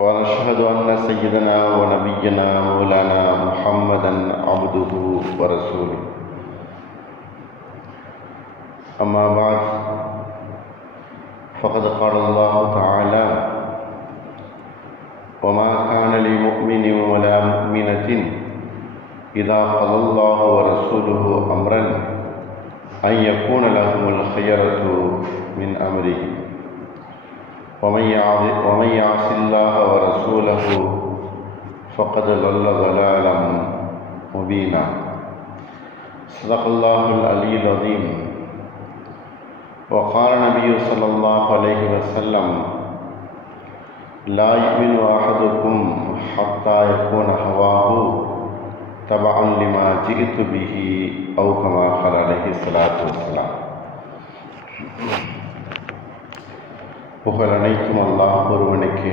ونشهد أن سيدنا ونبينا مولانا محمدا عبده ورسوله. أما بعد فقد قال الله تعالى وما كان لمؤمن ولا مؤمنة إذا قضى الله ورسوله أمرا أن يكون لهم الخيرة من أمرهم ومن يعص الله ورسوله فقد ضل ضلالا مبينا. صدق الله العلي العظيم وقال النبي صلى الله عليه وسلم، لا يؤمن أحدكم حتى يكون هواه تبعا لما جئت به أو كما قال عليه الصلاة والسلام. புகழ் அனைத்தும் அல்லாஹ் ஒருவனுக்கு.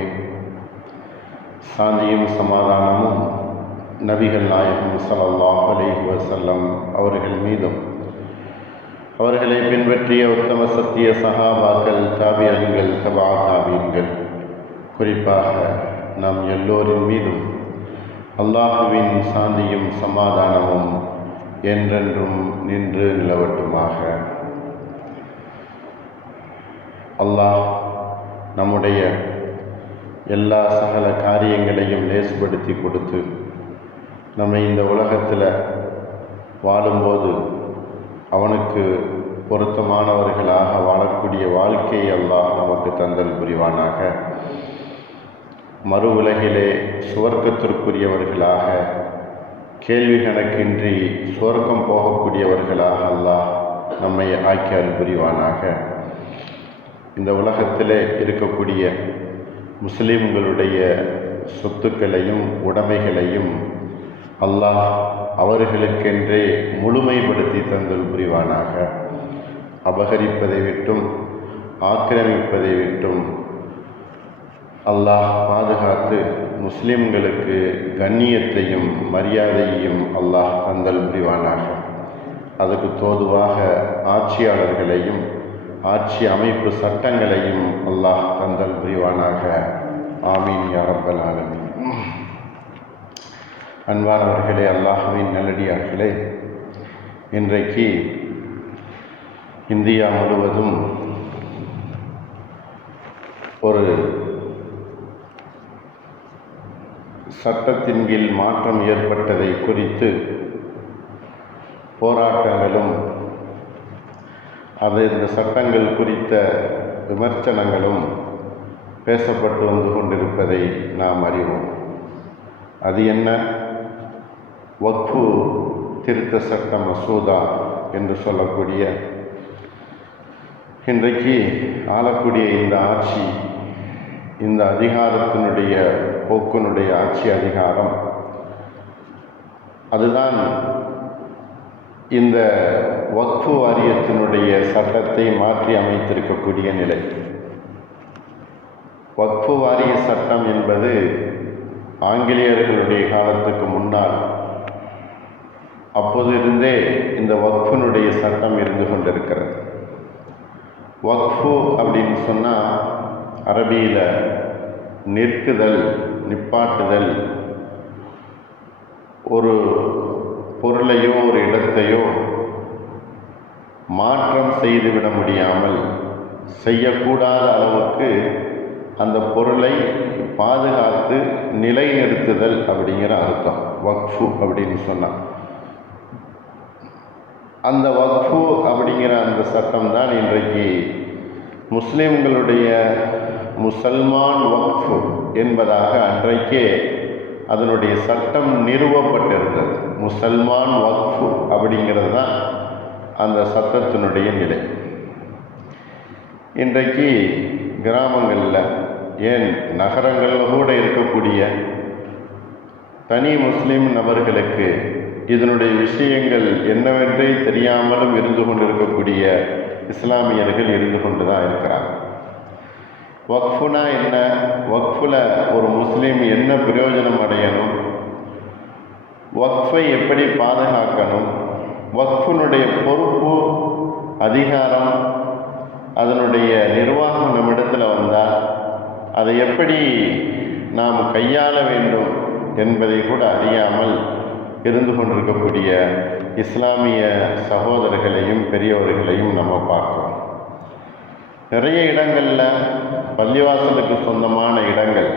சாந்தியும் சமாதானமும் நபிகள் நாயகம் ஸல்லல்லாஹு அலைஹி வசல்லம் அவர்கள் மீதும். அவர்களை பின்பற்றிய உத்தம சத்திய சகாபாக்கள் தாபியங்கள் தபா தாபியங்கள் குறிப்பாக நம் எல்லோரின் மீதும் அல்லாஹுவின் சாந்தியும் சமாதானமும் என்றென்றும் நின்று நிலவட்டுமாக. அல்லாஹ் நம்முடைய எல்லா சகல காரியங்களையும் லேசுபடுத்தி கொடுத்து நம்ம இந்த உலகத்தில் வாழும்போது அவனுக்கு பொருத்தமானவர்களாக வாழக்கூடிய வாழ்க்கையை அல்லாஹ் நமக்கு தந்தல் புரிவானாக. மறு உலகிலே சுவர்க்கத்திற்குரியவர்களாக கேள்வி கணக்கின்றி சுவர்க்கம் போகக்கூடியவர்களாக அல்லாஹ் நம்மை ஆக்கியால் புரிவானாக. இந்த உலகத்தில் இருக்கக்கூடிய முஸ்லீம்களுடைய சொத்துக்களையும் உடைமைகளையும் அல்லாஹ் அவர்களுக்கென்றே முழுமைப்படுத்தி தந்தல் புரிவானாக. அபகரிப்பதை விட்டும் ஆக்கிரமிப்பதை விட்டும் அல்லாஹ் பாதுகாத்து முஸ்லிம்களுக்கு கண்ணியத்தையும் மரியாதையையும் அல்லாஹ் தந்தல் புரிவானாக. அதுக்கு தோதுவாக ஆட்சியாளர்களையும் ஆட்சி அமைப்பு சட்டங்களையும் அல்லாஹ் தந்தல் புரிவானாக. ஆமீன் யாரப்பல் ஆலமீன். அன்பானவர்களே அல்லாஹுவின் நல்லடியார்களே இன்றைக்கு இந்தியா முழுவதும் ஒரு சட்டத்தின் கீழ் மாற்றம் ஏற்பட்டதை குறித்து போராட்டங்களும் அது இந்த சட்டங்கள் குறித்த விமர்சனங்களும் பேசப்பட்டு வந்து கொண்டிருப்பதை நாம் அறிவோம். அது என்ன? வக்ஃபு திருத்த சட்ட மசோதா என்று சொல்லக்கூடிய இன்றைக்கு ஆளக்கூடிய இந்த ஆட்சி இந்த அதிகாரத்தினுடைய போக்கினுடைய ஆட்சி அதிகாரம். அதுதான் இந்த வக்ஃபு வாரியத்தினுடைய சட்டத்தை மாற்றி அமைத்திருக்கக்கூடிய நிலை. வக்ஃபு வாரிய சட்டம் என்பது ஆங்கிலேயர்களுடைய காலத்துக்கு முன்னால் அப்போதிருந்தே இந்த வக்ஃபினுடைய சட்டம் இருந்து கொண்டிருக்கிறது. வக்ஃபு அப்படின்னு சொன்னால் அரபியில் நிற்குதல் நிப்பாட்டுதல் ஒரு பொருளையோ ஒரு இடத்தையோ மாற்றம் செய்துவிட முடியாமல் செய்யக்கூடாத அளவுக்கு அந்த பொருளை பாதுகாத்து நிலைநிறுத்துதல் அப்படிங்கிற அர்த்தம். வக்ஃபு அப்படின்னு சொன்னால் அந்த வக்ஃபு அப்படிங்கிற அந்த சட்டம் தான் இன்றைக்கு முஸ்லிம்களுடைய முசல்மான் வக்ஃபு என்பதாக அன்றைக்கே அதனுடைய சட்டம் நிறுவப்பட்டிருந்தது. முசல்மான் வக்ஃபு அப்படிங்கிறது தான் அந்த சத்தத்தினுடைய நிலை. இன்றைக்கு கிராமங்களில் ஏன் நகரங்களில் கூட இருக்கக்கூடிய தனி முஸ்லீம் நபர்களுக்கு இதனுடைய விஷயங்கள் என்னவென்றே தெரியாமலும் இருந்து கொண்டிருக்கக்கூடிய இஸ்லாமியர்கள் இருந்து கொண்டு தான் இருக்கிறாங்க. வக்ஃபுனா என்ன? வக்ஃபில் ஒரு முஸ்லீம் என்ன பிரயோஜனம் அடையணும்? வக்ஃபை எப்படி பாதுகாக்கணும்? வக்ஃபினுடைய பொறுப்பு அதிகாரம் அதனுடைய நிர்வாகம் நம்மிடத்தில் வந்தால் அதை எப்படி நாம் கையாள வேண்டும் என்பதை கூட அறியாமல் இருந்து கொண்டிருக்கக்கூடிய இஸ்லாமிய சகோதரர்களையும் பெரியவர்களையும் நம்ம பார்க்கிறோம். நிறைய இடங்களில் பள்ளிவாசலுக்கு சொந்தமான இடங்கள்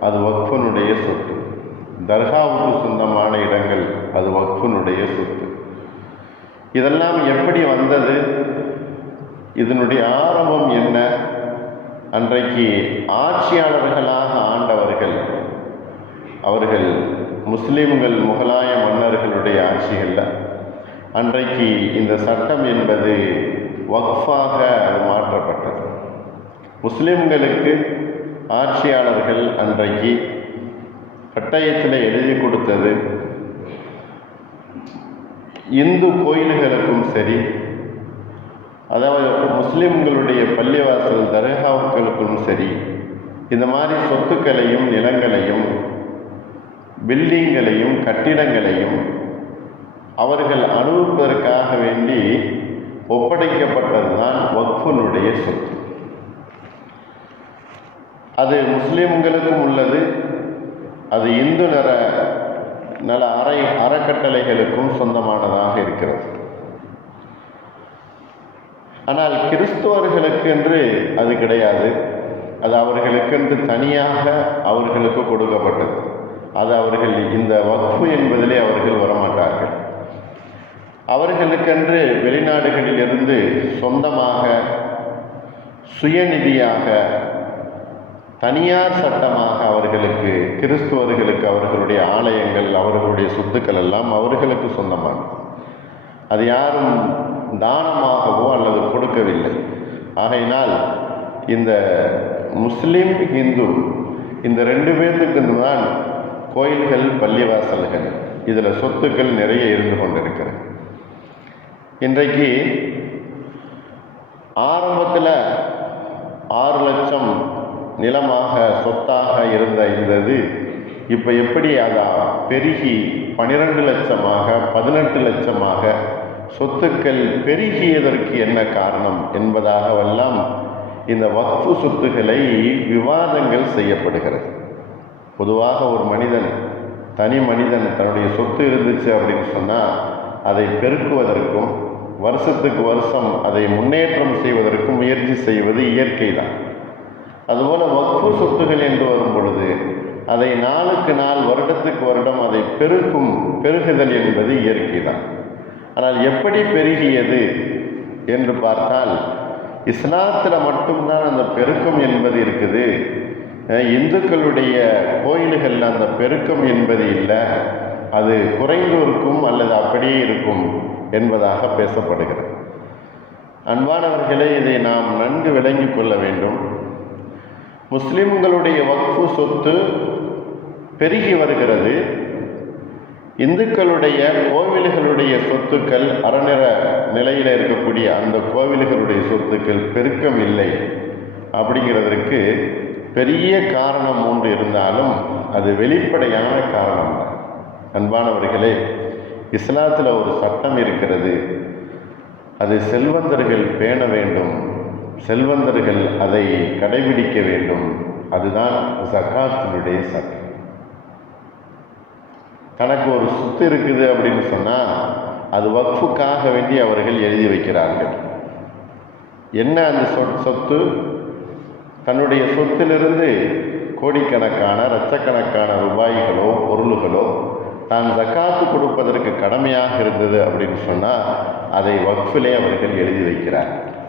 அது வக்ஃபனுடைய சொத்து. தர்காவுக்கு சொந்தமான இடங்கள் அது வக்ஃபனுடைய சொத்து. இதெல்லாம் எப்படி வந்தது? இதனுடைய ஆரம்பம் என்ன? அன்றைக்கு ஆட்சியாளர்களாக ஆண்டவர்கள் அவர்கள் முஸ்லிம்கள் முகலாய மன்னர்களுடைய ஆட்சிகளில் அன்றைக்கு இந்த சட்டம் என்பது வக்ஃபாக மாற்றப்பட்டது. முஸ்லிம்களுக்கு ஆட்சியாளர்கள் அன்றைக்கு கட்டாயத்தில் எழுதி கொடுத்தது இந்து கோயில்களுக்கும் சரி அதாவது முஸ்லிம்களுடைய பள்ளிவாசல் தர்காவுக்களுக்கும் சரி இந்த மாதிரி சொத்துக்களையும் நிலங்களையும் பில்டிங்களையும் கட்டிடங்களையும் அவர்கள் அனுபவிப்பதற்காக வேண்டி ஒப்படைக்கப்பட்டதுதான் வக்ஃபுனுடைய சொத்து. அது முஸ்லிம்களுக்கும் உள்ளது அது இந்து நர நல அறை அறக்கட்டளைகளுக்கும் சொந்தமானதாக இருக்கிறது. ஆனால் கிறிஸ்துவர்களுக்கு என்று அது கிடையாது. அது அவர்களுக்கென்று தனியாக அவர்களுக்கு கொடுக்கப்பட்டது. அது அவர்கள் இந்த வக்ஃபு என்பதிலே அவர்கள் வரமாட்டார்கள். அவர்களுக்கென்று வெளிநாடுகளிலிருந்து சொந்தமாக சுயநிதியாக தனியார் சட்டமாக அவர்களுக்கு கிறிஸ்துவர்களுக்கு அவர்களுடைய ஆலயங்கள் அவர்களுடைய சொத்துக்கள் எல்லாம் அவர்களுக்கு சொந்தமானது. அது யாரும் தானமாகவோ அல்லது கொடுக்கவில்லை. ஆகையினால் இந்த முஸ்லீம் இந்து இந்த ரெண்டு பேர்த்துக்கு தான் கோயில்கள் பள்ளிவாசல்கள் இதில் சொத்துக்கள் நிறைய இருந்து கொண்டிருக்கிறது. இன்றைக்கு ஆரம்பத்தில் ஆறு லட்சம் நிலமாக சொத்தாக இருந்த இந்த இது இப்போ எப்படி அதை பெருகி பன்னிரெண்டு லட்சமாக பதினெட்டு லட்சமாக சொத்துக்கள் பெருகியதற்கு என்ன காரணம் என்பதாகவெல்லாம் இந்த வக்ஃபு சொத்துக்களை விவாதங்கள் செய்யப்படுகிறது. பொதுவாக ஒரு மனிதன் தனி மனிதன் தன்னுடைய சொத்து இருந்துச்சு அப்படின்னு சொன்னால் அதை பெருக்குவதற்கும் வருஷத்துக்கு வருஷம் அதை முன்னேற்றம் செய்வதற்கும் முயற்சி செய்வது இயற்கை தான் அதுபோல் வக்ஃபு சொத்துகள் என்று வரும் பொழுது அதை நாளுக்கு நாள் வருடத்துக்கு வருடம் அதை பெருக்கும் பெருகுதல் என்பது இயற்கை தான். ஆனால் எப்படி பெருகியது என்று பார்த்தால் இஸ்லாத்தில் மட்டும்தான் அந்த பெருக்கம் என்பது இருக்குது. இந்துக்களுடைய கோயில்களில் அந்த பெருக்கம் என்பது இல்லை. அது குறைந்து இருக்கும் அல்லது அப்படியே இருக்கும் என்பதாக பேசப்படுகிறது. அன்பானவர்களே இதை நாம் நன்கு விளங்கிக் கொள்ள வேண்டும். முஸ்லிம்களுடைய வக்ஃபு சொத்து பெருகி வருகிறது. இந்துக்களுடைய கோவில்களுடைய சொத்துக்கள் அறநிற நிலையில் இருக்கக்கூடிய அந்த கோவில்களுடைய சொத்துக்கள் பெருக்கம் இல்லை. அப்படிங்கிறதற்கு பெரிய காரணம் ஒன்று இருந்தாலும் அது வெளிப்படையான காரணம் அன்பானவர்களே இஸ்லாத்தில் ஒரு சட்டம் இருக்கிறது. அது செல்வந்தர்கள் பேண வேண்டும். செல்வந்தர்கள் அதை கடைபிடிக்க வேண்டும். அதுதான் சகாத்தினுடைய சட்டம். தனக்கு ஒரு சொத்து இருக்குது அப்படின்னு சொன்னால் அது வக்ஃபுக்காக வேண்டி அவர்கள் எழுதி வைக்கிறார்கள். என்ன அந்த சொ- சொத்து? தன்னுடைய சொத்திலிருந்து கோடிக்கணக்கான லட்சக்கணக்கான ரூபாய்களோ பொருள்களோ தான் ஜக்காத்து கொடுப்பதற்கு கடமையாக இருந்தது அப்படின்னு சொன்னால் அதை வக்ஃபிலே அவர்கள் எழுதி வைக்கிறார்கள்.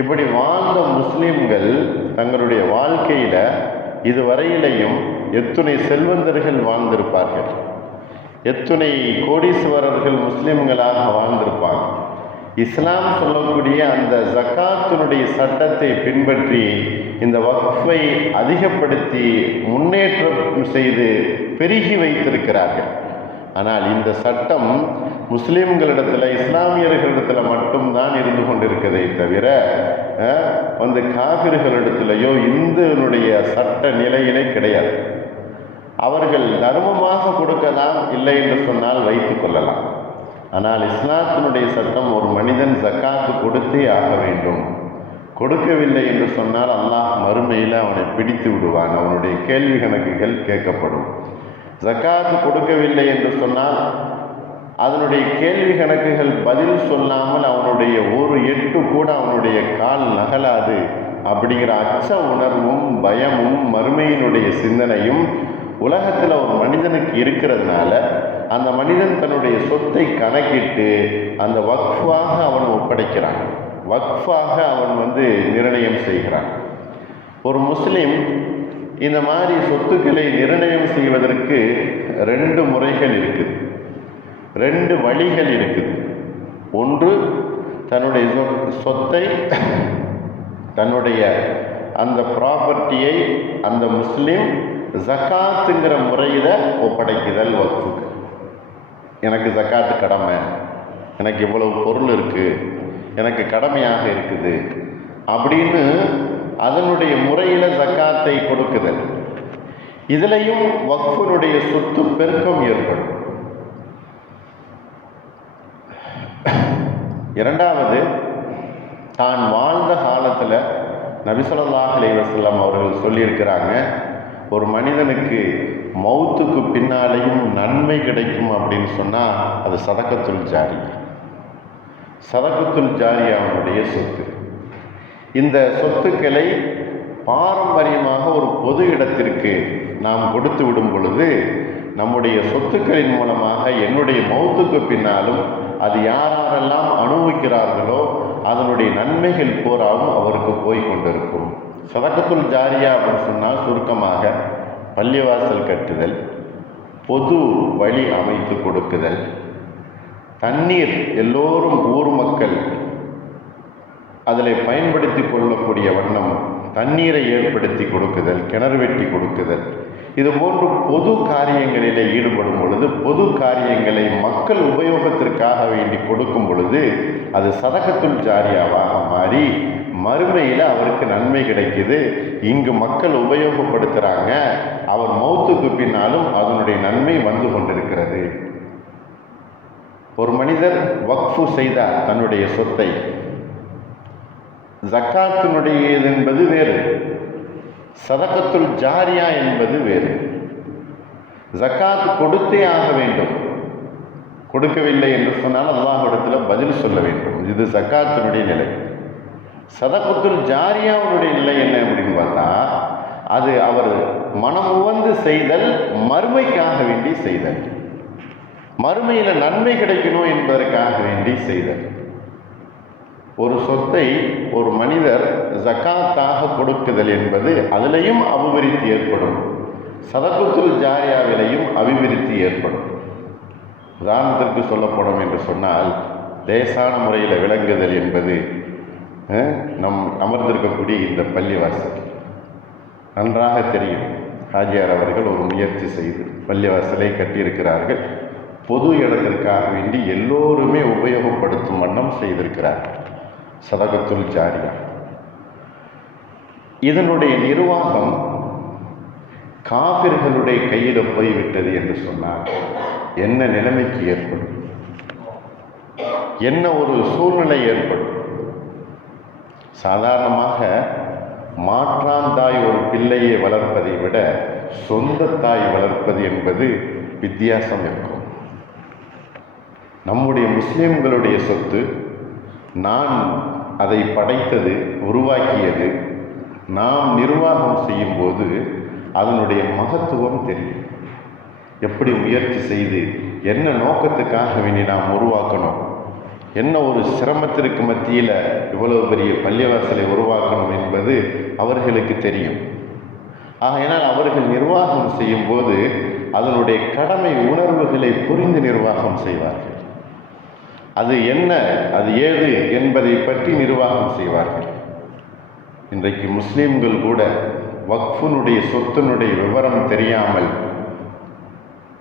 இப்படி வாழ்ந்த முஸ்லீம்கள் தங்களுடைய வாழ்க்கையில் இதுவரையிலையும் எத்துணை செல்வந்தர்கள் வாழ்ந்திருப்பார்கள். எத்துணை கோடீஸ்வரர்கள் முஸ்லீம்களாக வாழ்ந்திருப்பாங்க. இஸ்லாம் சொல்லக்கூடிய அந்த ஜக்காத்தினுடைய சட்டத்தை பின்பற்றி இந்த வக்ஃபை அதிகப்படுத்தி முன்னேற்றம் செய்து பெருகி வைத்திருக்கிறார்கள். ஆனால் இந்த சட்டம் முஸ்லீம்களிடத்தில் இஸ்லாமியர்களிடத்தில் மட்டும்தான் இருந்து கொண்டிருக்கதை தவிர வந்து காபிர்களிடத்திலேயோ இந்துனுடைய சட்ட நிலையிலே கிடையாது. அவர்கள் தர்மமாக கொடுக்கலாம் இல்லை என்று சொன்னால் வைத்துக் கொள்ளலாம். ஆனால் இஸ்லாத்தினுடைய சட்டம் ஒரு மனிதன் ஜக்காத்து கொடுத்தே ஆக வேண்டும். கொடுக்கவில்லை என்று சொன்னால் அல்லாஹ் மறுமையில் அவனை பிடித்து விடுவான். அவனுடைய கேள்வி கணக்குகள் கேட்கப்படும். ஜக்காத்து கொடுக்கவில்லை என்று சொன்னால் அதனுடைய கேள்வி கணக்குகள் பதில் சொல்லாமல் அவனுடைய ஒரு எட்டு கூட அவனுடைய கால் நகலாது அப்படிங்கிற அச்ச உணர்வும் பயமும் மறுமையினுடைய சிந்தனையும் உலகத்தில் ஒரு மனிதனுக்கு இருக்கிறதுனால அந்த மனிதன் தன்னுடைய சொத்தை கணக்கிட்டு அந்த வக்ஃபாக அவன் ஒப்படைக்கிறான். வக்ஃபாக அவன் வந்து நிர்ணயம் செய்கிறான். ஒரு முஸ்லீம் இந்த மாதிரி சொத்துக்களை நிர்ணயம் செய்வதற்கு ரெண்டு முறைகள் இருக்குது. ரெண்டு வழிகள் இருக்குது. ஒன்று தன்னுடைய சொ- சொத்தை தன்னுடைய அந்த ப்ராப்பர்ட்டியை அந்த முஸ்லீம் ஜக்காத்துங்கிற முறையில் ஒப்படைக்குதல் வக்ஃபுக்கு எனக்கு ஜக்காத்து கடமை. எனக்கு இவ்வளவு பொருள் இருக்குது எனக்கு கடமையாக இருக்குது. அப்படின்னு அதனுடைய முறையில் ஜக்காத்தை கொடுக்குதல். இதிலையும் வக்ஃபுனுடைய சொத்து பெருக்கம் ஏற்படும். இரண்டாவது தான் வாழ்ந்த காலத்தில் நபிசல்லாஹ் அலைவசல்லம் அவர்கள் சொல்லியிருக்கிறாங்க ஒரு மனிதனுக்கு மௌத்துக்கு பின்னாலேயும் நன்மை கிடைக்கும் அப்படின்னு சொன்னால் அது சதக்கத்துள் ஜாரி. சதக்கத்துள் ஜாரி அவனுடைய சொத்து. இந்த சொத்துக்களை பாரம்பரியமாக ஒரு பொது இடத்திற்கு நாம் கொடுத்து விடும் பொழுது நம்முடைய சொத்துக்களின் மூலமாக என்னுடைய மௌத்துக்கு பின்னாலும் அது யாரெல்லாம் அனுபவிக்கிறார்களோ அதனுடைய நன்மைகள் பூராவும் அவருக்கு போய் கொண்டிருக்கும். சதக்கத்துள் ஜாரியா அப்படின்னு சொன்னால் சுருக்கமாக பள்ளிவாசல் கட்டுதல் பொது வழி அமைத்து கொடுக்குதல் தண்ணீர் எல்லோரும் ஊர் மக்கள் அதில் பயன்படுத்தி கொள்ளக்கூடிய வண்ணம் தண்ணீரை ஏற்படுத்தி கொடுக்குதல் கிணறு வெட்டி கொடுக்குதல். இது போன்று பொது காரியங்களில் ஈடுபடும் பொழுது பொது காரியங்களை மக்கள் உபயோகத்திற்காக வேண்டி கொடுக்கும் பொழுது அது சதகத்துள் ஜாரியாவாக மாறி மறுமையில் அவருக்கு நன்மை கிடைக்குது. இங்கு மக்கள் உபயோகப்படுத்துகிறாங்க அவர் மௌத்துக்கு பின்னாலும் அதனுடைய நன்மை வந்து கொண்டிருக்கிறது. ஒரு மனிதர் வக்ஃபு செய்தார் தன்னுடைய சொத்தை. ஜக்காத்தினுடையது என்பது வேறு. சதகத்துல் ஜாரியா என்பது வேறு. ஜக்காத் கொடுத்தே ஆக வேண்டும். கொடுக்கவில்லை என்று சொன்னால் அல்லாஹ்விடத்தில் பதில் சொல்ல வேண்டும். இது ஜக்காத்தினுடைய நிலை. சதகத்துல் ஜாரியாவுடைய நிலை என்ன அப்படின்னு பார்த்தா அது அவர் மனம் உவந்து செய்தல் மறுமைக்காக வேண்டி செய்தல். மறுமையில் நன்மை கிடைக்கணும் என்பதற்காக வேண்டி செய்தல். ஒரு சொத்தை ஒரு மனிதர் ஜக்காத்தாக கொடுக்குதல் என்பது அதிலையும் அபிவிருத்தி ஏற்படும். சதகுத்துல் ஜாரியாவிலையும் அபிவிருத்தி ஏற்படும். உதாரணத்திற்கு சொல்லப்படும் என்று சொன்னால் லேசான முறையில் விளங்குதல் என்பது நம் அமர்ந்திருக்கக்கூடிய இந்த பள்ளிவாசல். நன்றாக தெரியும். ஹாஜியார் அவர்கள் ஒரு முயற்சி செய்து பள்ளிவாசலை கட்டியிருக்கிறார்கள். பொது இடத்திற்காக வேண்டி எல்லோருமே உபயோகப்படுத்தும் வண்ணம் செய்திருக்கிறார்கள். சதகத்துல் ஜாரியா. இதனுடைய நிர்வாகம் காபிர்களுடைய கையில் போய்விட்டது என்று சொன்னால் என்ன நிலைமைக்கு ஏற்படும்? என்ன ஒரு சூழ்நிலை ஏற்படும்? சாதாரணமாக மாற்றான் தாய் ஒரு பிள்ளையை வளர்ப்பதை விட சொந்த தாய் வளர்ப்பது என்பது வித்தியாசம் இருக்கும். நம்முடைய முஸ்லீம்களுடைய சொத்து நான் அதை படைத்தது உருவாக்கியது. நாம் நிர்வாகம் செய்யும்போது அதனுடைய மகத்துவம் தெரியும். எப்படி முயற்சி செய்து என்ன நோக்கத்துக்காக வேண்டி நாம் உருவாக்கணும்? என்ன ஒரு சிரமத்திற்கு மத்தியில் இவ்வளவு பெரிய பள்ளிவாசலை உருவாக்கணும் என்பது அவர்களுக்கு தெரியும். ஆகையினால் அவர்கள் நிர்வாகம் செய்யும்போது அதனுடைய கடமை உணர்வுகளை புரிந்து நிர்வாகம் செய்வார்கள். அது என்ன அது ஏது என்பதை பற்றி நிர்வாகம் செய்வார்கள். இன்றைக்கு முஸ்லீம்கள் கூட வக்ஃபுனுடைய சொத்தினுடைய விவரம் தெரியாமல்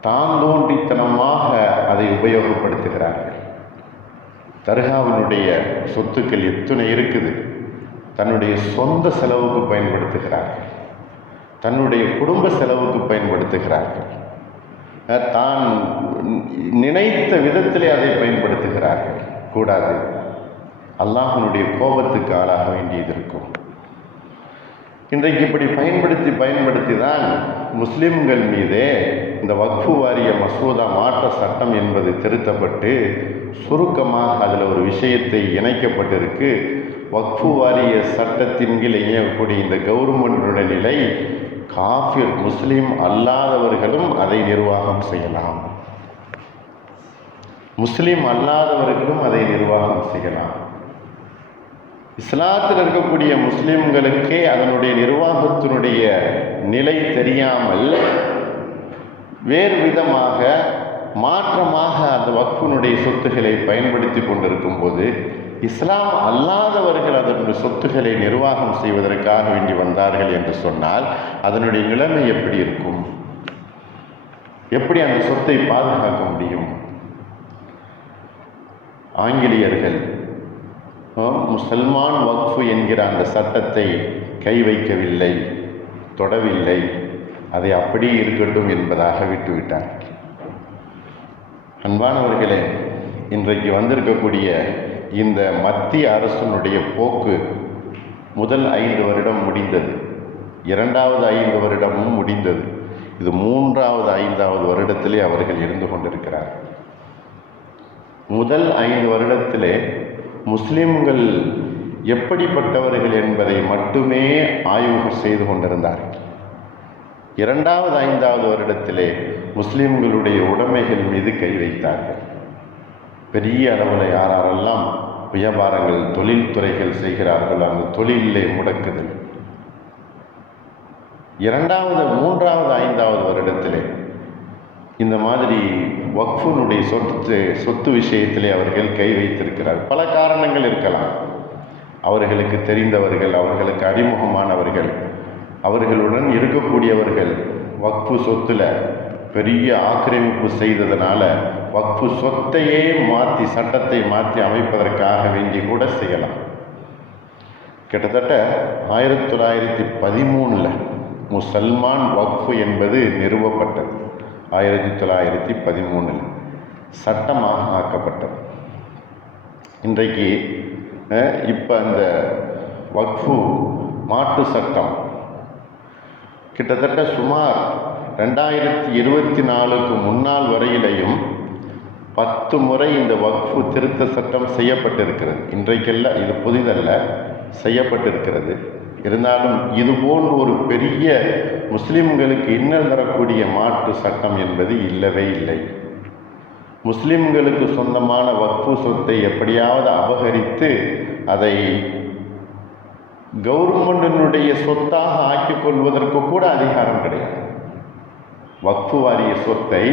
தாந்தோன்றித்தனமாக அதை உபயோகப்படுத்துகிறார்கள். தர்காவினுடைய சொத்துக்கள் எத்தனை இருக்குது? தன்னுடைய சொந்த செலவுக்கு பயன்படுத்துகிறார்கள். தன்னுடைய குடும்ப செலவுக்கு பயன்படுத்துகிறார்கள். தான் நினைத்த விதத்திலே அதை பயன்படுத்துகிறார்கள். கூடாது. அல்லாஹனுடைய கோபத்துக்கு ஆளாக வேண்டியது இருக்கும். இன்றைக்கு இப்படி பயன்படுத்தி பயன்படுத்தி தான் முஸ்லிம்கள் மீதே இந்த வக்ஃபு வாரிய மசோதா மாற்ற சட்டம் என்பது திருத்தப்பட்டு சுருக்கமாக அதில் ஒரு விஷயத்தை இணைக்கப்பட்டிருக்கு. வக்ஃபு வாரிய சட்டத்தின் கீழ் இயங்கக்கூடிய இந்த கவர்மெண்டுடைய நிலை காஃபிர் முஸ்லீம் அல்லாதவர்களும் அதை நிர்வாகம் செய்யலாம். முஸ்லீம் அல்லாதவர்களும் அதை நிர்வாகம் செய்யலாம். இஸ்லாத்தில் இருக்கக்கூடிய முஸ்லீம்களுக்கே அதனுடைய நிர்வாகத்தினுடைய நிலை தெரியாமல் வேறு விதமாக மாற்றமாக அந்த வக்ஃபினுடைய சொத்துக்களை பயன்படுத்தி கொண்டிருக்கும் போது இஸ்லாம் அல்லாதவர்கள் அதனுடைய சொத்துக்களை நிர்வாகம் செய்வதற்காக வேண்டி வந்தார்கள் என்று சொன்னால் அதனுடைய நிலைமை எப்படி இருக்கும்? எப்படி அந்த சொத்தை பாதுகாக்க முடியும்? ஆங்கிலேயர்கள் முசல்மான் வக்ஃபு என்கிற அந்த சட்டத்தை கை வைக்கவில்லை தொடவில்லை. அதை அப்படியே இருக்கட்டும் என்பதாக விட்டுவிட்டார் அன்பானவர்களே இன்றைக்கு வந்திருக்கக்கூடிய இந்த மத்திய அரசினுடைய போக்கு முதல் ஐந்து வருடம் முடிந்தது. இரண்டாவது ஐந்து வருடமும் முடிந்தது. இது மூன்றாவது ஐந்தாவது வருடத்திலே அவர்கள் இருந்து கொண்டிருக்கிறார். முதல் ஐந்து வருடத்திலே முஸ்லிம்கள் எப்படிப்பட்டவர்கள் என்பதை மட்டுமே ஆய்வு செய்து கொண்டிருந்தார்கள். இரண்டாவது ஐந்தாவது வருடத்திலே முஸ்லிம்களுடைய உடைமைகள் மீது கை வைத்தார்கள். பெரிய அளவில் யாரெல்லாம் வியாபாரங்கள் தொழில்துறைகள் செய்கிறார்கள் அந்த தொழிலே முடக்குதல் இரண்டாவது மூன்றாவது ஐந்தாவது வருடத்திலே இந்த மாதிரி வக்ஃபுனுடைய சொத்து சொத்து விஷயத்திலே அவர்கள் கை வைத்திருக்கிறார் பல காரணங்கள் இருக்கலாம். அவர்களுக்கு தெரிந்தவர்கள் அவர்களுக்கு அறிமுகமானவர்கள் அவர்களுடன் இருக்கக்கூடியவர்கள் வக்ஃபு சொத்தில் பெரிய ஆக்கிரமிப்பு செய்ததுனால வக்ஃபு சொத்தையே மாற்றி சட்டத்தை மாற்றி அமைப்பதற்காக வேண்டி கூட செய்யலாம். கிட்டத்தட்ட ஆயிரத்தி தொள்ளாயிரத்தி பதிமூணில் முசல்மான் வக்ஃபு என்பது நிறுவப்பட்டது. ஆயிரத்தி தொள்ளாயிரத்தி பதிமூணில் சட்டமாக ஆக்கப்பட்டது. இன்றைக்கு இப்போ அந்த வக்ஃபு மாட்டு சட்டம் கிட்டத்தட்ட சுமார் ரெண்டாயிரத்தி இருபத்தி நாலுக்கு முன்னால் வரையிலையும் பத்து முறை இந்த வக்ஃபு திருத்த சட்டம் செய்யப்பட்டிருக்கிறது. இன்றைக்கெல்லாம் இது புதிதல்ல செய்யப்பட்டிருக்கிறது. இருந்தாலும் இது போன்ற ஒரு பெரிய முஸ்லிம்களுக்கு இன்னல் தரக்கூடிய மாற்று சட்டம் என்பது இல்லவே இல்லை. முஸ்லிம்களுக்கு சொந்தமான வக்ஃபு சொத்தை எப்படியாவது அபகரித்து அதை கவர்மெண்டினுடைய சொத்தாக ஆக்கிக் கொள்வதற்கு கூட அதிகாரம் கிடையாது. வக்ஃபு வாரிய சொத்தை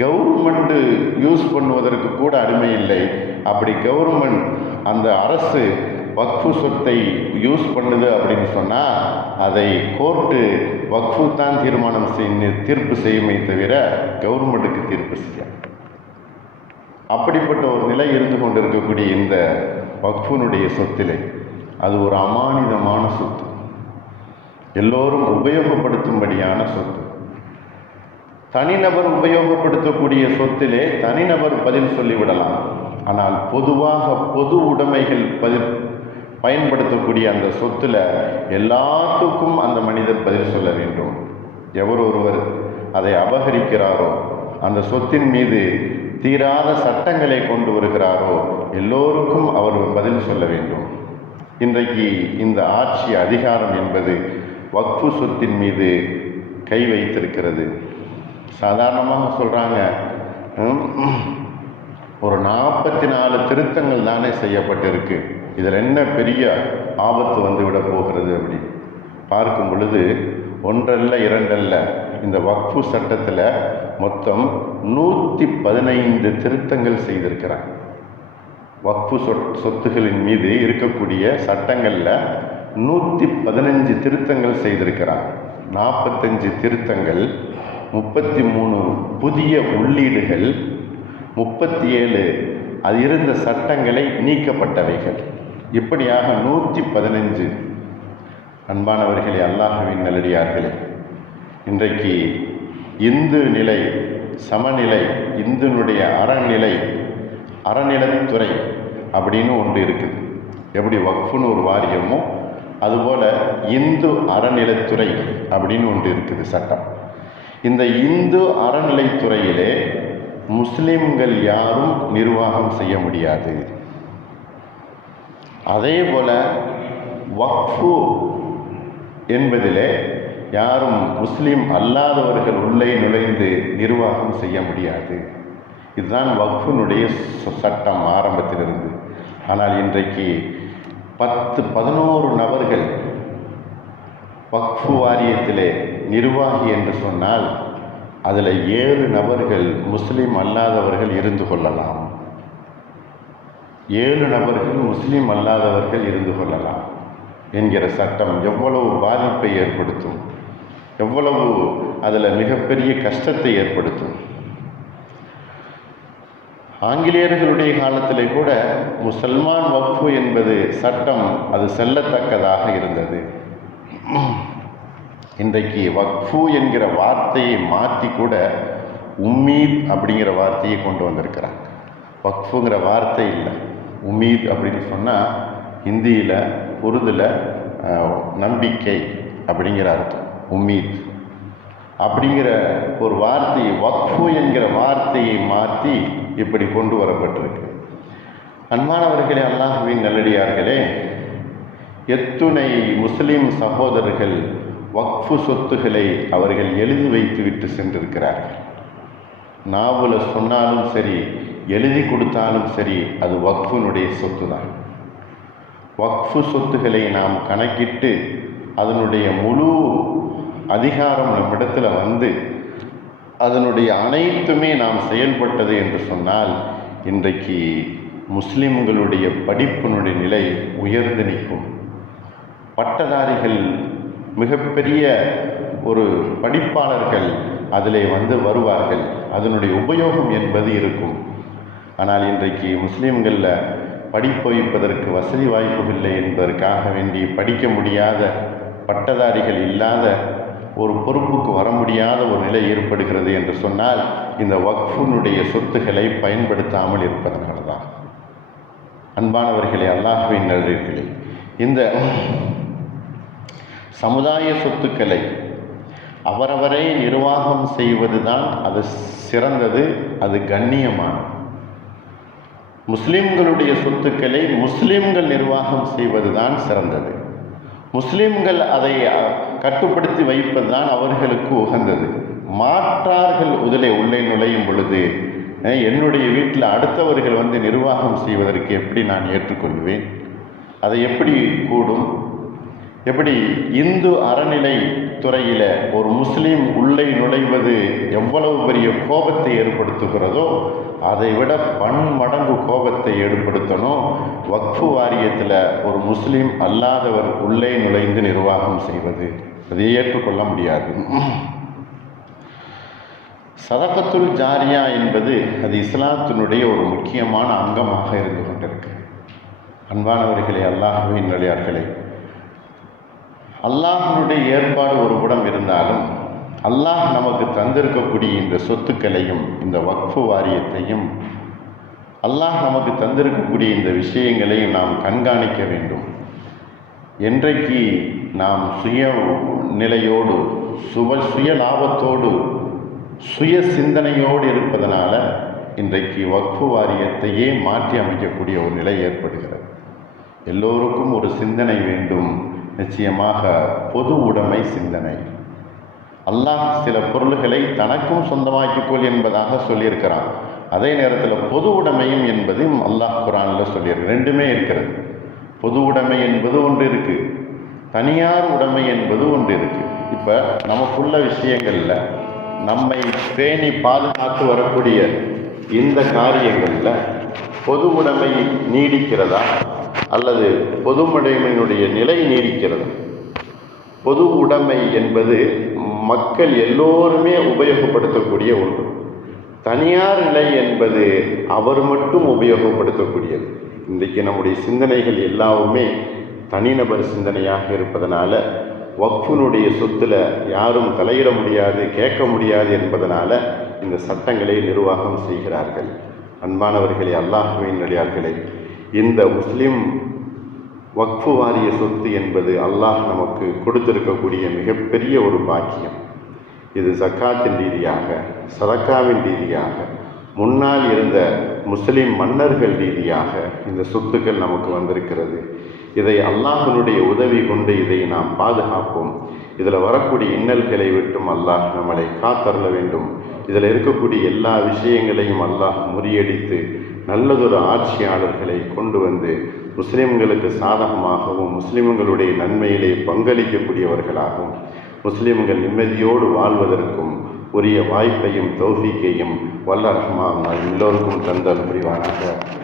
கவர்மெண்ட்டு யூஸ் பண்ணுவதற்கு கூட அடிமை இல்லை அப்படி கவர்மெண்ட் அந்த அரசு வக்ஃபு சொத்தை யூஸ் பண்ணுது அப்படின்னு சொன்னால் அதை கோர்ட்டு வக்ஃபு தான் தீர்மானம் செய் தீர்ப்பு செய்யுமே தவிர கவர்மெண்ட்டுக்கு தீர்ப்பு செய்ய. அப்படிப்பட்ட ஒரு நிலை இருந்து கொண்டிருக்கக்கூடிய இந்த வக்ஃபுனுடைய சொத்திலே அது ஒரு அமானிதமான சொத்து. எல்லோரும் உபயோகப்படுத்தும்படியான சொத்து. தனிநபர் உபயோகப்படுத்தக்கூடிய சொத்திலே தனிநபர் பதில் சொல்லிவிடலாம். ஆனால் பொதுவாக பொது உடைமைகள் பதில் பயன்படுத்தக்கூடிய அந்த சொத்தில் எல்லாத்துக்கும் அந்த மனிதர் பதில் சொல்ல வேண்டும். எவர் ஒருவர் அதை அபகரிக்கிறாரோ அந்த சொத்தின் மீது தீராத சட்டங்களை கொண்டு வருகிறாரோ எல்லோருக்கும் அவர் பதில் சொல்ல வேண்டும். இன்றைக்கு இந்த ஆட்சி அதிகாரம் என்பது வக்ஃபு சொத்தின் மீது கை வைத்திருக்கிறது. சாதாரணமாக சொல்கிறாங்க ஒரு நாற்பத்தி நாலு திருத்தங்கள் தானே செய்யப்பட்டிருக்கு. இதில் என்ன பெரிய ஆபத்து வந்து விட போகிறது அப்படி? பார்க்கும் பொழுது ஒன்றல்ல இரண்டல்ல இந்த வக்ஃபு சட்டத்தில் மொத்தம் நூற்றி பதினைந்து திருத்தங்கள் செய்திருக்கிறாங்க. வக்ஃபு சொத் சொத்துகளின் மீது இருக்கக்கூடிய சட்டங்களில் நூற்றி பதினஞ்சு திருத்தங்கள் செய்திருக்கிறான் நாற்பத்தஞ்சு திருத்தங்கள் முப்பத்தி மூணு புதிய உள்ளீடுகள் முப்பத்தி ஏழு அது இருந்த சட்டங்களை நீக்கப்பட்டவைகள். இப்படியாக நூற்றி பதினஞ்சு அன்பானவர்களே அல்லாஹவின் நல்லடியார்களே இன்றைக்கு இந்து நிலை சமநிலை இந்துனுடைய அறநிலை அறநிலத்துறை அப்படின்னு ஒன்று இருக்குது. எப்படி வக்ஃபுன்னு ஒரு வாரியமோ அதுபோல் இந்து அறநிலத்துறை அப்படின்னு ஒன்று இருக்குது சட்டம். இந்த இந்து அறநிலைத்துறையிலே முஸ்லிம்கள் யாரும் நிர்வாகம் செய்ய முடியாது. அதே போல வக்ஃபு என்பதிலே யாரும் முஸ்லீம் அல்லாதவர்கள் உள்ளே நுழைந்து நிர்வாகம் செய்ய முடியாது. இதுதான் வக்ஃபினுடைய ச- சட்டம் ஆரம்பத்திலிருந்து. ஆனால் இன்றைக்கு பத்து பதினோரு நபர்கள் வக்ஃபு வாரியத்திலே நிர்வாகி என்று சொன்னால் அதில் ஏழு நபர்கள் முஸ்லீம் அல்லாதவர்கள் இருந்து கொள்ளலாம். ஏழு நபர்கள் முஸ்லீம் அல்லாதவர்கள் இருந்து கொள்ளலாம் என்கிற சட்டம் எவ்வளவு பாதிப்பை ஏற்படுத்தும் எவ்வளவு அதில் மிகப்பெரிய கஷ்டத்தை ஏற்படுத்தும். ஆங்கிலேயர்களுடைய காலத்தில் கூட முசல்மான் வக்ஃபு என்பது சட்டம் அது செல்லத்தக்கதாக இருந்தது. இன்றைக்கு வக்ஃபு என்கிற வார்த்தையை மாற்றி கூட உம்மீத் அப்படிங்கிற வார்த்தையை கொண்டு வந்திருக்கிறாங்க. வக்ஃபுங்கிற வார்த்தை இல்லை. உமீத் அப்படின்னு சொன்னால் ஹிந்தியில் உருதில் நம்பிக்கை அப்படிங்கிற அர்த்தம். உம்மீத். அப்படிங்கிற ஒரு வார்த்தையை வக்ஃபு என்கிற வார்த்தையை மாற்றி இப்படி கொண்டு வரப்பட்டிருக்கு. அன்பானவர்களே அல்லாஹுவின் நல்லடியார்களே எத்துணை முஸ்லீம் சகோதரர்கள் வக்ஃபு சொத்துக்களை அவர்கள் எழுதி வைத்து விட்டு சென்றிருக்கிறார்கள். நாவல சொன்னாலும் சரி எழுதி கொடுத்தாலும் சரி அது வக்ஃபுனுடைய சொத்து தான் வக்ஃபு சொத்துக்களை நாம் கணக்கிட்டு அதனுடைய முழு அதிகாரம் நம்மிடத்தில் வந்து அதனுடைய அனைத்துமே நாம் செயல்பட்டது என்று சொன்னால் இன்றைக்கு முஸ்லிம்களுடைய படிப்பினுடைய நிலை உயர்ந்து நிற்கும். பட்டதாரிகள் மிகப்பெரிய ஒரு படிப்பாளர்கள் அதிலே வந்து வருவார்கள். அதனுடைய உபயோகம் என்பது இருக்கும். ஆனால் இன்றைக்கு முஸ்லீம்களில் படிப்பு வைப்பதற்கு வசதி வாய்ப்புகள் என்பதற்காக வேண்டி படிக்க முடியாத பட்டதாரிகள் இல்லாத ஒரு பொறுப்புக்கு வர முடியாத ஒரு நிலை ஏற்படுகிறது என்று சொன்னால் இந்த வக்ஃபுனுடைய சொத்துக்களை பயன்படுத்தாமல் இருப்பதனால தான் அன்பானவர்களே அல்லாஹுவின் நல்லர்களே இந்த சமுதாய சொத்துக்களை அவரவரே நிர்வாகம் செய்வது தான் அது சிறந்தது அது கண்ணியமானது. முஸ்லிம்களுடைய சொத்துக்களை முஸ்லிம்கள் நிர்வாகம் செய்வது தான் சிறந்தது. முஸ்லிம்கள் அதை கட்டுப்படுத்தி வைப்பது தான் அவர்களுக்கு உகந்தது. மாற்றார்கள் உதலை உள்ளே நுழையும் பொழுது என்னுடைய வீட்டில் அடுத்தவர்கள் வந்து நிர்வாகம் செய்வதற்கு எப்படி நான் ஏற்றுக்கொள்வேன்? அதை எப்படி கூடும்? எப்படி இந்து அறநிலை துறையில் ஒரு முஸ்லீம் உள்ளே நுழைவது எவ்வளவு பெரிய கோபத்தை ஏற்படுத்துகிறதோ அதை விட பன்மடங்கு கோபத்தை ஏற்படுத்தணும். வக்ஃபு வாரியத்தில் ஒரு முஸ்லீம் அல்லாதவர் உள்ளே நுழைந்து நிர்வாகம் செய்வது. அதை ஏற்றுக்கொள்ள முடியாது. சதகத்துல் ஜாரியா என்பது அது இஸ்லாத்தினுடைய ஒரு முக்கியமான அங்கமாக இருந்து கொண்டிருக்கு. அன்பானவர்களே அல்லாஹுவின் நிலையார்களே அல்லாஹனுடைய ஏற்பாடு ஒரு குடம் இருந்தாலும் அல்லாஹ் நமக்கு தந்திருக்கக்கூடிய இந்த சொத்துக்களையும் இந்த வக்ஃபு வாரியத்தையும் அல்லாஹ் நமக்கு தந்திருக்கக்கூடிய இந்த விஷயங்களையும் நாம் கண்காணிக்க வேண்டும். என்றைக்கு நாம் சுய நிலையோடு சுவ சுய லாபத்தோடு சுய சிந்தனையோடு இருப்பதனால இன்றைக்கு வக்ஃபு வாரியத்தையே மாற்றி அமைக்கக்கூடிய ஒரு நிலை ஏற்படுகிறது. எல்லோருக்கும் ஒரு சிந்தனை வேண்டும். நிச்சயமாக பொது உடைமை சிந்தனை. அல்லாஹ் சில பொருள்களை தனக்கும் சொந்தமாக்கிக்கொள் என்பதாக சொல்லியிருக்கிறான். அதே நேரத்தில் பொது உடைமையும் என்பதும் அல்லாஹ் குரானில் சொல்லியிருக்கு. ரெண்டுமே இருக்கிறது. பொது உடைமை என்பது ஒன்று இருக்குது தனியார் உடைமை என்பது ஒன்று இருக்குது இப்போ நமக்குள்ள விஷயங்களில் நம்மை பேணி பாதுகாத்து வரக்கூடிய இந்த காரியங்களில் பொது உடைமை நீடிக்கிறதா? அல்லது பொதுமடைமையினுடைய நிலை நீடிக்கிறது. பொது உடைமை என்பது மக்கள் எல்லோருமே உபயோகப்படுத்தக்கூடிய ஒன்று. தனியார் நிலை என்பது அவர் மட்டும் உபயோகப்படுத்தக்கூடியது. இன்றைக்கு நம்முடைய சிந்தனைகள் எல்லாவுமே தனிநபர் சிந்தனையாக இருப்பதனால வக்ஃபினுடைய சொத்தில் யாரும் தலையிட முடியாது கேட்க முடியாது என்பதனால இந்த சட்டங்களை நிர்வாகம் செய்கிறார்கள். அன்பானவர்களே அல்லாஹுவின் நடிகார்களே இந்த முஸ்லீம் வக்ஃபு வாரிய சொத்து என்பது அல்லாஹ் நமக்கு கொடுத்திருக்கக்கூடிய மிகப்பெரிய ஒரு பாக்கியம். இது சக்காத்தின் ரீதியாக சதக்காவின் ரீதியாக முன்னால் இருந்த முஸ்லிம் மன்னர்கள் ரீதியாக இந்த சொத்துக்கள் நமக்கு வந்திருக்கிறது. இதை அல்லாஹினுடைய உதவி கொண்டு இதை நாம் பாதுகாப்போம். இதில் வரக்கூடிய இன்னல்களை விட்டும் அல்லாஹ் நம்மளை காத்தருள வேண்டும். இதில் இருக்கக்கூடிய எல்லா விஷயங்களையும் அல்லாஹ் முறியடித்து நல்லதொரு ஆட்சியாளர்களை கொண்டு வந்து முஸ்லிம்களுக்கு சாதகமாகவும் முஸ்லிம்களுடைய நன்மையிலே பங்களிக்கக்கூடியவர்களாகவும் முஸ்லிம்கள் நிம்மதியோடு வாழ்வதற்கும் உரிய வாய்ப்பையும் தௌசிக்கையும் வல்ல ரஹ்மான் எல்லோருக்கும் தந்தல் புரிவானாக.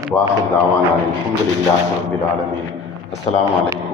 வாசு தாவானாலின் அல்ஹம்துலில்லாஹி ரப்பில் ஆலமீன். அஸ்ஸலாமு அலைக்கும்